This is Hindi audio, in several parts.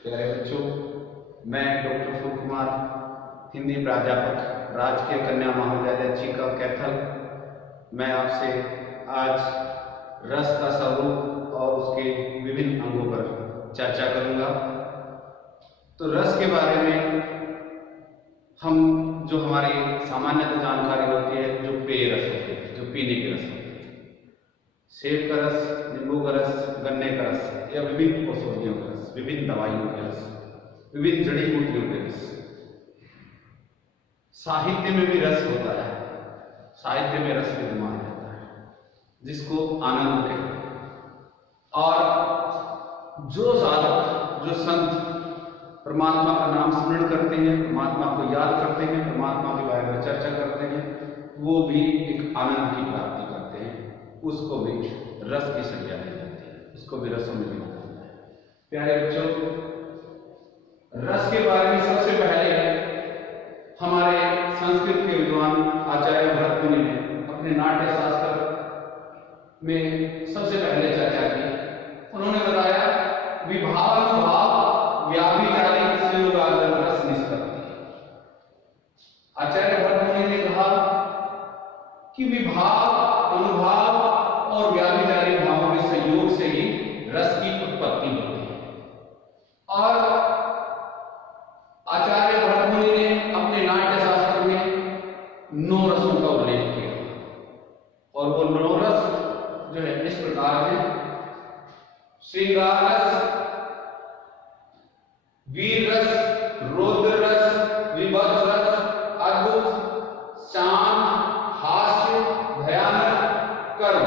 प्यारे बच्चों, मैं डॉक्टर फूल कुमार, हिंदी प्राध्यापक, राजकीय कन्या महाविद्यालय चीका कैथल। मैं आपसे आज रस का स्वरूप और उसके विभिन्न अंगों पर चर्चा करूंगा। तो रस के बारे में हम जो हमारी सामान्यतः जानकारी होती है, जो पेय रस होते हैं, जो पीने के रस होते हैं, सेब का रस, नींबू का रस, गन्ने का रस या विभिन्न औषधियों का रस, विभिन्न दवाइयों के रस, विभिन्न जड़ी बूटियों के रस। साहित्य में भी रस होता है, साहित्य में रस विद्यमान रहता है, जिसको आनंद कहते हैं। और जो साधक, जो संत परमात्मा का नाम स्मरण करते हैं, परमात्मा को याद करते हैं, परमात्मा के बारे में चर्चा करते हैं, वो भी एक आनंद की प्राप्ति करते हैं। उसको भी रस की संज्ञा दी जाती है, उसको भी रसों में गिना जाता है। प्यारे बच्चों, रस के बारे में सबसे पहले हमारे संस्कृत के विद्वान आचार्य भरत मुनि ने अपने नाट्य शास्त्र में सबसे पहले चर्चा की। उन्होंने बताया विभावानुभाव व्याभिचारी संयोगाग्र रस निष्पत्ति। आचार्य भरत मुनि ने कहा कि विभाव, अनुभाव और व्याभिचारी भावों के संयोग से ही रस की उत्पत्ति होती है। और आचार्य भरत मुनि ने अपने नाट्य शास्त्र में 9 रसों का उल्लेख किया, और वो 9 रस जो है इस प्रकार है: श्रृंगार रस, वीर रस, रौद्र रस, विभत्स रस, अद्भुत, शांत, हास्य, भयानक, कर्म।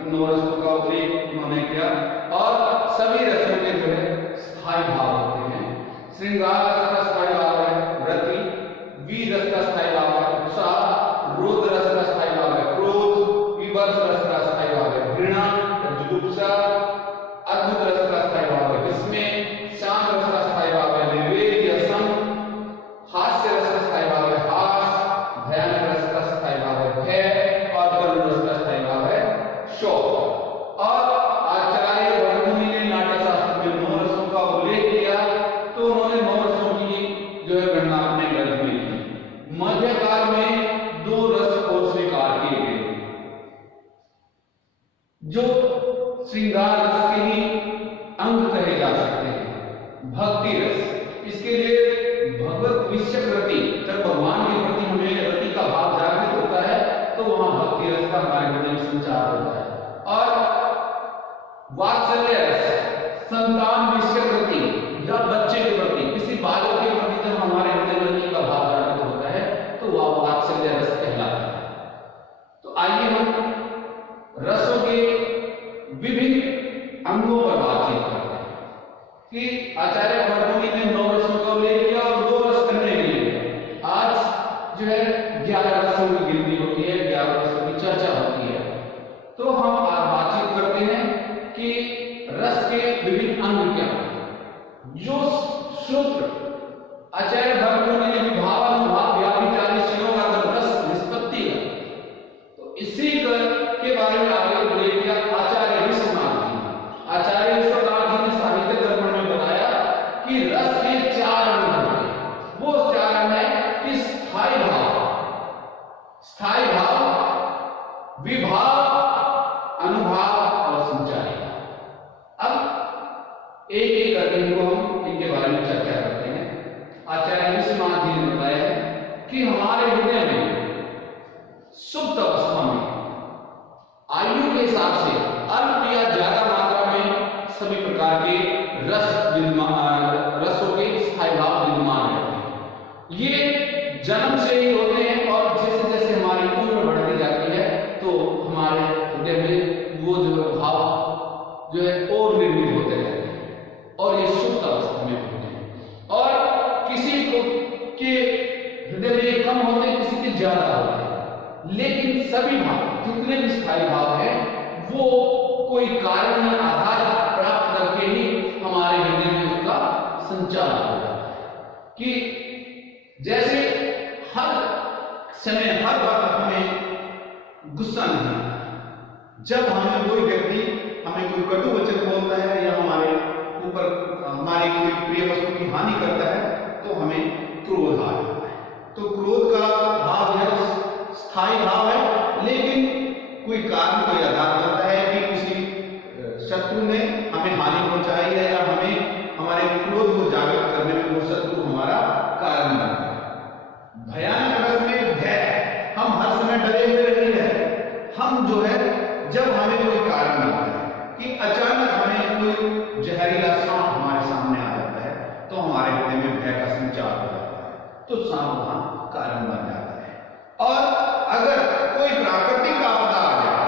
इन 9 रसों का उल्लेख उन्होंने किया। और सभी रसों के जो है स्थायी भाव होते हैं। श्रृंगार रस का स्थायी भाव है रति, वीर रस का स्थायी भाव है उत्साह, रौद्र रस का स्थायी भाव है क्रोध, विभत्स रस का स्थायी भाव है घृणा, जुगुप्सा, अद्भुत रस का स्थायी भाव है विस्मय, शांत रस का स्थायी भाव है विवेक या सम, हास्य रस का स्थायी भाव है हास, भयानक रस का स्थायी भाव है भय, और करुण रस का स्थायी भाव है शोक। और आचार्य भरत मुनि ने नाट्य शास्त्र में 9 रसों का उल्लेख किया, तो उन्होंने 9 रसों की जो है गणना अपने ग्रंथ में की। मध्यकाल में 2 रस को स्वीकार किए गए, जो श्रृंगार रस के ही अंग कहे जा सकते हैं। भक्ति रस, इसके लिए भगवत विषयप्रति, जब भगवान के प्रति हमें रति का भाव जागृत होता है, तो वहां भक्ति रस का हमारे हृदय में संचार होता है। और वात्सल्य रस, संतान विषयप्रति या बच्चे के प्रति, किसी बालक के प्रति जब हमारे हृदय में रति का भाव जागृत होता है, तो वह वात्सल्य रस कहलाता है। तो आइए हम रसों के विभिन्न अंगों पर बातचीत करते हैं कि आचार्य भरत मुनि ने 9 रसों का उल्लेख किया और 2 रस करने के लिए आज जो है 11 रसों की गिनती होती है, 11 रसों की चर्चा होती है। तो हम आज बातचीत करते हैं कि रस के विभिन्न अंग क्या हैं। जो सूत्र आचार्य भरत मुनि ने विभावानुभाव व्याभिचारी संयोगाग्र रस निष्पत्ति का, तो इसी के बारे में आगे उल्लेख किया आचार्य विश्वनाथ जी। आचार्य विश्वनाथ जी ने साहित्य दर्पण में बताया कि रस के 4 अंग होते हैं। वो 4 अंग है कि स्थायी भाव, स्थायी भाव, विभाव, अनुभाव और संचारी। अब एक एक करके इनको हम इनके बारे में चर्चा करते हैं। आचार्य विश्वनाथ जी ने बताया कि हमारे हृदय में सुप्त अवस्था में आयु के हिसाब से अल्प या ज्यादा मात्रा में सभी प्रकार के रसों के स्थायी भाव विद्यमान रहते हैं। ये जन्म से ही होते हैं, और जैसे जैसे हमारी उम्र बढ़ती जाती है, तो हमारे हृदय में वो जो भाव जो है और निर्मित होते रहते हैं, और ये सुप्त अवस्था में होते हैं। और किसी को के हृदय में कम होते हैं, किसी के ज्यादा होते हैं, लेकिन सभी भाव, जितने भी स्थायी भाव है, वो कोई कारण या आधार प्राप्त करके ही हमारे हृदय में उसका संचार हो जाता है। कि जैसे हर समय, हर वक्त हमें गुस्सा नहीं आता। जब कोई व्यक्ति हमें कोई कटु वचन बोलता है या हमारे ऊपर हमारी कोई हानि पहुंचाई है या हमें हमारे क्रोध को जागृत करने में वो शत्रु हमारा कारण बनता है। भयानक रस में भय, हम हर समय डरे हुए नहीं रहते। हम जो है जब हमें कोई कारण मिलता है कि अचानक हमें कोई जहरीला सांप हमारे सामने आ जाता है तो हमारे हृदय में भय का संचार हो जाता है, तो सांप वहां कारण बन जाता है। और अगर कोई प्राकृतिक आपदा आ जाए,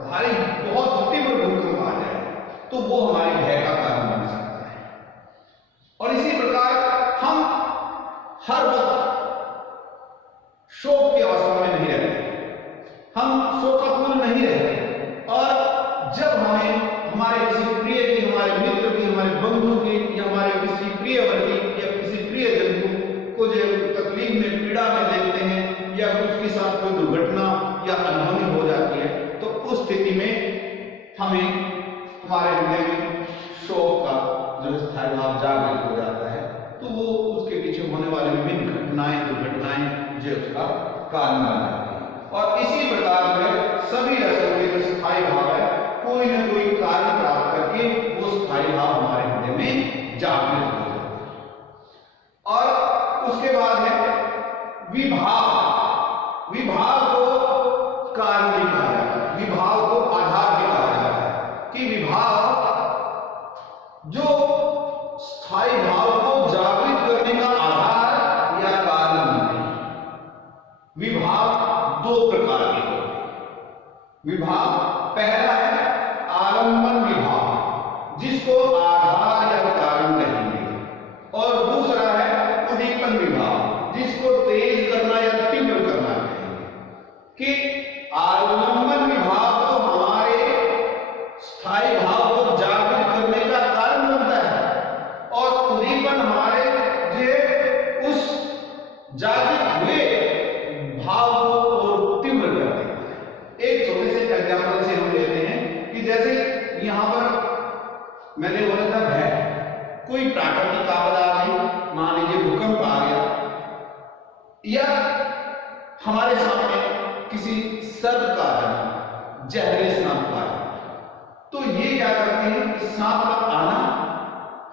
भारी बहुत तीव्र भूकंप आ जाए, तो वो हमारे भय का कारण बन सकता है। और इसी प्रकार हम हर वक्त शोक की अवस्था में नहीं रहते, हम शोकाकुल नहीं रहते। और जब हमें हमारे किसी प्रिय की, हमारे मित्र की, हमारे बंधु की या हमारे किसी प्रियवर्ती या किसी प्रियजन को जो तकलीफ में, पीड़ा में देखते हैं या उसके साथ कोई दुर्घटना या अनहोनी हो जाती है, तो उस स्थिति में हमें हमारे हृदय में शोक का जो स्थायी भाव जागृत हो जाता है, तो वो उसके पीछे होने वाली विभिन्न घटनाएं, दुर्घटनाएं जो उसका कारण बन जाती है। और इसी प्रकार में सभी रसों के जो स्थायी भाव है, कोई न कोई कारण प्राप्त करके वो स्थायी भाव हमारे हृदय में जागृत हो जाता है। और उसके बाद है विभाव। विभाव को कारण भी कहा जाता है, विभाव को आधार भी कहा जाता है कि विभाव जो स्थायी भाव को जागृत करने का आधार या कारण बनते हैं। विभाव दो प्रकार के होते हैं। विभाव पहला है आलंबन विभाव, जिसको आधार या कारण कहेंगे, और दूसरा है उद्दीपन विभाव, जिसको तेज करना या तीव्र करना कहेंगे। कि आलंबन विभाव तो हमारे स्थायी भाव को जागृत करने का कारण बनता है, और उद्दीपन हमारे जो उस जागृत हुए भाव को और तीव्र कर देता है। एक छोटे से एग्जाम्पल से हम लेते हैं कि जैसे यहां पर मैंने बोला था भय, कोई प्राकृतिक आपदा आ गई, मान लीजिए भूकंप आ गया, या हमारे सामने किसी सर्प का आना, जहरीले सांप का आना, तो ये क्या करते हैं कि सांप का आना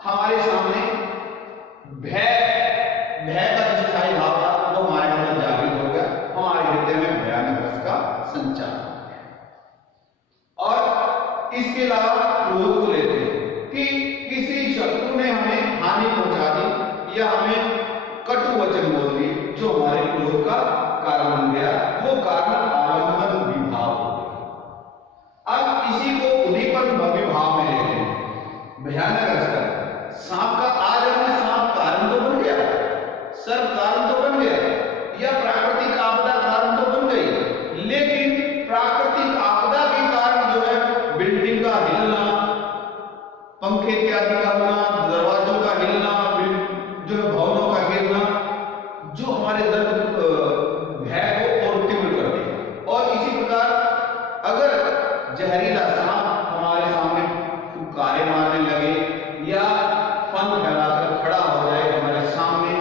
हमारे सामने भय का जो स्थायी भाव था वो हमारे अंदर जागृत हो गया, हमारे हृदय में भयानक रस का संचार हो गया। और इसके अलावा क्रोध को लेते हैं कि किसी शत्रु ने हमें हानि पहुंचा दी या हमें कटु वचन बोल दिए, जो हमारे क्रोध का कारण बन गया, वो कारण आलंबन विभाव हो गया। अब इसी को उद्दीपन विभाव में लेते हैं। भयानक रस का सांप का आ जाना, सांप कारण तो बन गया, सर्प कारण तो बन गया, या प्राकृतिक आपदा कारण तो बन गई, लेकिन प्राकृतिक आपदा के कारण जो है बिल्डिंग का हिलना, पंखे इत्यादि का होना, दरवाजों का हिलना, जो है भवनों का गिरना, जो हमारे भय को और तीव्र कर देगा। और इसी प्रकार अगर जहरीला सांप हमारे सामने फुंकारे मारने लगे या फन फैलाकर खड़ा हो जाए हमारे सामने,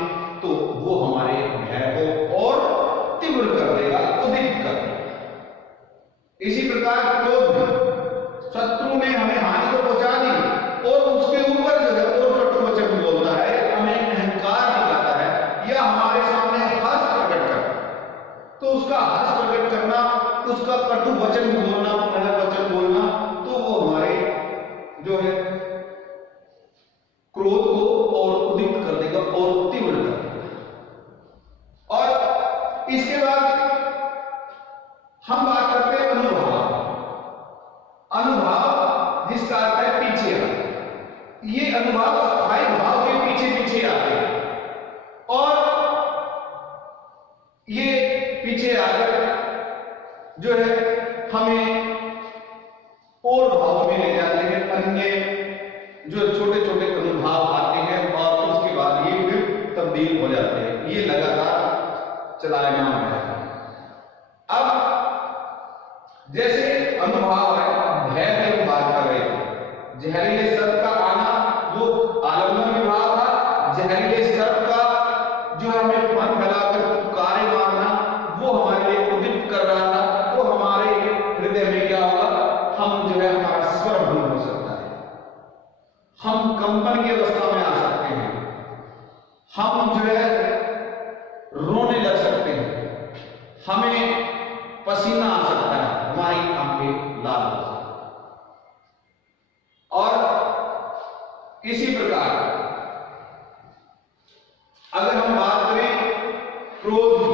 तो वो हमारे भय को और तीव्र कर देगा, उद्दीपित कर देगा। इसी प्रकार क्रोध, शत्रु ने हमें हानि तो पहुंचा दी और उसके ऊपर जो है और कटु वचन बोलता है, हमें अहंकार दिखाता है या हमारे सामने हर्ष प्रकट करता है, तो उसका हर्ष प्रकट करना, उसका कटु वचन बोलना, वचन बोलना, तो वो हमारे जो है क्रोध को और उद्दीपित कर देगा और तीव्र कर देगा। और इसके बाद हम बात करते हैं अनुभव। अनुभव जिसका अर्थ है पीछे आना, ये अनुभव स्थायी भाव के पीछे पीछे आते हैं और ये पीछे आकर जो है हमें और भाव में ले जाते हैं, अन्य जो छोटे छोटे अनुभव आते हैं और उसके बाद ये फिर तब्दील हो जाते हैं, ये लगातार चलाना है। अब जैसे अनुभव है, भय की हम बात कर रहे थे, जहरीले सर्प का आना वो आलंबन विभाव था, जहरीले सर्प का जो हमें फन फैलाकर फुंकारे मारना वो हमारे लिए उद्दीपित कर रहा था, तो हमारे हृदय में क्या होगा, हम जो है हमारा स्वर भंग हो सकता है। इसी प्रकार अगर हम बात करें क्रोध की,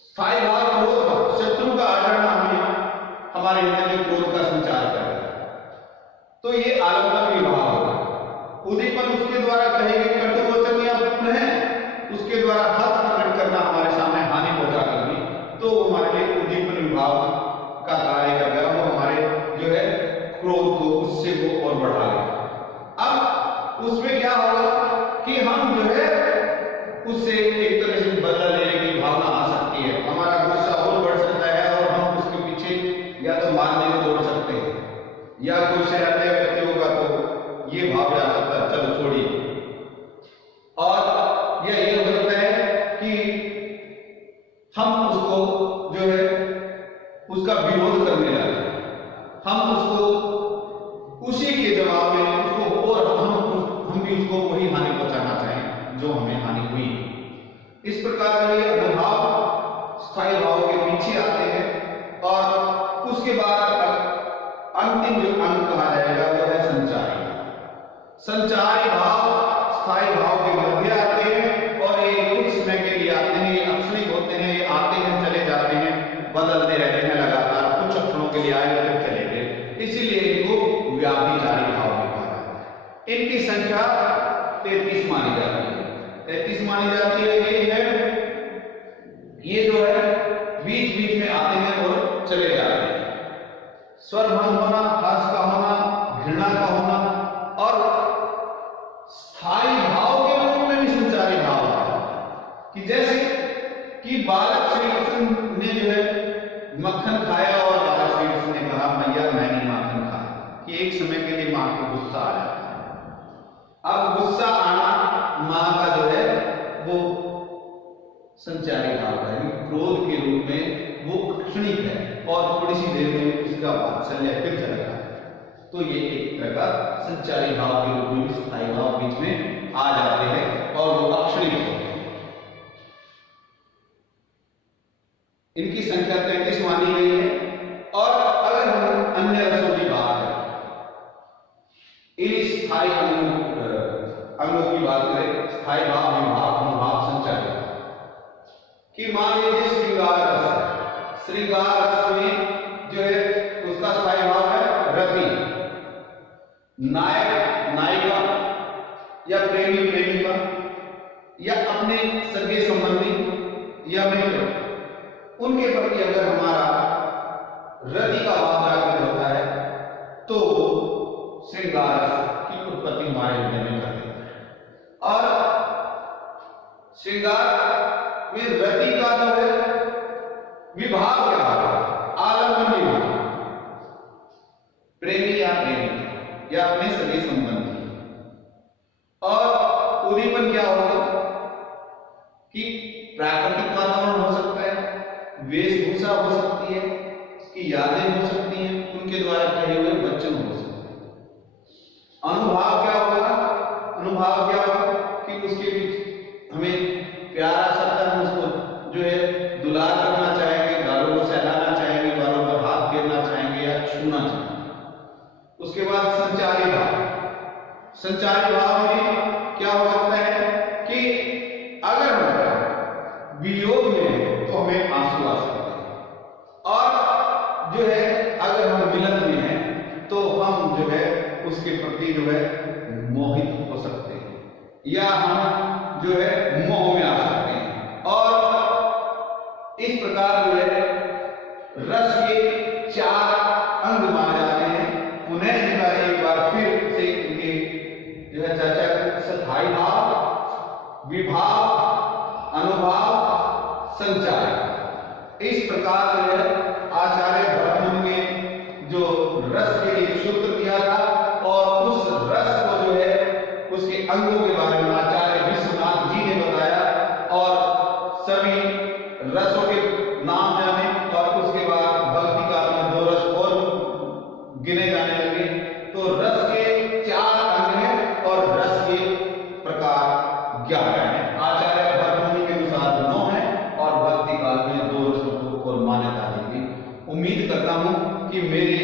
स्थायी भाव क्रोध का, शत्रु का आचरण हमें हमारे हृदय में क्रोध का संचार करेगा, तो ये आलंबन विभाव होगा। उद्दीपन उसके द्वारा कहेंगे कटु वचन या पुनः उसके द्वारा हर्ष प्रकट करना हमारे सामने हानि पहुंचा करगी, तो हमारे लिए उद्दीपन विभाव का कार्य करेगा, वो हमारे जो है क्रोध को, उससे को और बढ़ाएगा। अब उसमें क्या होगा कि हम जो है उससे एक तरह से बदला लेने की भावना आ सकती है, हमारा गुस्सा और बढ़ सकता है और हम उसके पीछे या तो मारने को दौड़ सकते हैं, या कोई शरारती व्यक्ति होगा तो ये भाव आ सकता है चलो छोड़िए, और यह ये हो सकता है कि हम उसको जो है उसका विरोध करने लगे, हम उसको उसी के जवाब में उसको और हम भी उसको वही हानि पहुंचाना चाहें जो हमें हानि हुई। इस प्रकार ये अनुभाव स्थायी भाव के पीछे आते हैं, और उसके बाद अंतिम जो अंग कहा जाएगा वो है संचारी। संचारी भाव स्थायी भाव के मध्य आते हैं और ये कुछ समय के लिए आते हैं, ये अक्षणिक होते हैं, ये आते हैं चले जाते हैं, बदलते रहते हैं लगातार, कुछ क्षणों के लिए आए फिर चले गए, इसीलिए इनको व्याभिचारी भाव भी कहा जाता है। इनकी संख्या 33 मानी जाती है, 33 मानी जाती है। ये जो है बीच बीच में आते हैं और चले जाते हैं। स्वरभंग होना, हर्ष का होना, घृणा का होना, और स्थायी भाव के रूप में भी संचारी भाव है कि जैसे कि बालक श्री कृष्ण ने जो है मक्खन खाया और बालक श्री कृष्ण ने कहा मैया मैंने माखन खाया, कि एक समय के लिए मां को गुस्सा आ जाता है। अब गुस्सा आना मां का जो है वो संचारी भाव है, क्रोध के रूप में वो क्षणिक है और थोड़ी सी देर में उसका वात्सल्य फिर चला जाता है, तो ये एक तरह का संचारी भाव के रूप में स्थायी भाव बीच में आ जाते हैं और वो अक्षणिक होते हैं। इनकी संख्या 33 मानी गई है। और अगर हम अन्य रसों की बात करें, इन स्थायी अंगों की बात करें, स्थायी भाव, विभाव, अनुभाव, संचारी, कि मान लीजिए श्रृंगार रस, श्रृंगार रस में जो है उसका स्थायी भाव है रति, नायक नायिका या प्रेमी प्रेमिका या अपने सगे संबंधी या मित्र, उनके प्रति अगर हमारा रति का भाव जागृत होता है तो श्रृंगार की उत्पत्ति हमारे हृदय में कर देता है। और श्रृंगार में रति का जो है विभाग क्या होगा, आलम्बन विभाग, प्रेमी या प्रेमिका या अपने सगे संबंधी। और उद्दीपन क्या होगा कि प्राकृतिक वातावरण हो सकता है, वेशभूषा हो सकती है, उसकी यादें हो सकती हैं, उनके द्वारा कहे हुए वचन हो सकते हैं। अनुभाव क्या होगा, अनुभाव क्या होगा कि उसके बीच हमें प्यारा शब्द, हम उसको जो है दुलार करना चाहेंगे, गालों को सहलाना चाहेंगे, गालों पर हाथ फेरना चाहेंगे या छूना चाहेंगे। उसके बाद संचारी भाव, संचारी भाव में क्या हो सकता है कि अगर हम वियोग में तो हमें आंसू आ सकते हैं, और जो है अगर हम मिलन में हैं तो हम जो है उसके प्रति जो है मोहित हो सकते हैं या हम जो है मोह में आ सकते हैं। और इस प्रकार जो है रस के 4 अंग माने जाते हैं। पुनः इनका एक बार फिर से इनके जो है चर्चा करें, स्थायी भाव, विभाव, अनुभाव, संचार। इस प्रकार जो है आचार्य भरतमुनि ने जो रस के लिए सूत्र दिया था, और उस रस को जो है उसके अंगों के बारे में आचार्य विश्वनाथ जी ने बताया, और सभी रसों के नाम जाने, और उसके बाद भक्ति काल में 2 रस और गिने जाने लगे। तो रस के 4 अंग हैं और रस के प्रकार 11 हैं। आचार्य भरतमुनि के अनुसार 9 है और भक्ति काल में 2 रसों को और मान्यता दी गई। उम्मीद करता हूं कि मेरे